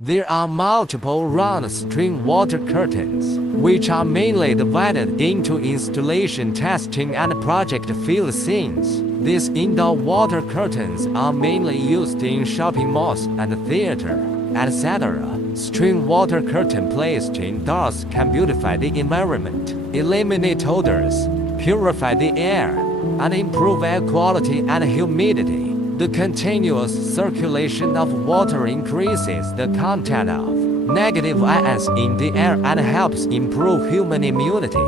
There are multiple round stream water curtains, which are mainly divided into installation testing and project field scenes. These indoor water curtains are mainly used in shopping malls and theater, etc. Stream water curtain placed indoors can beautify the environment, eliminate odors, purify the air, and improve air quality and humidity. The continuous circulation of water increases the content of negative ions in the air and helps improve human immunity.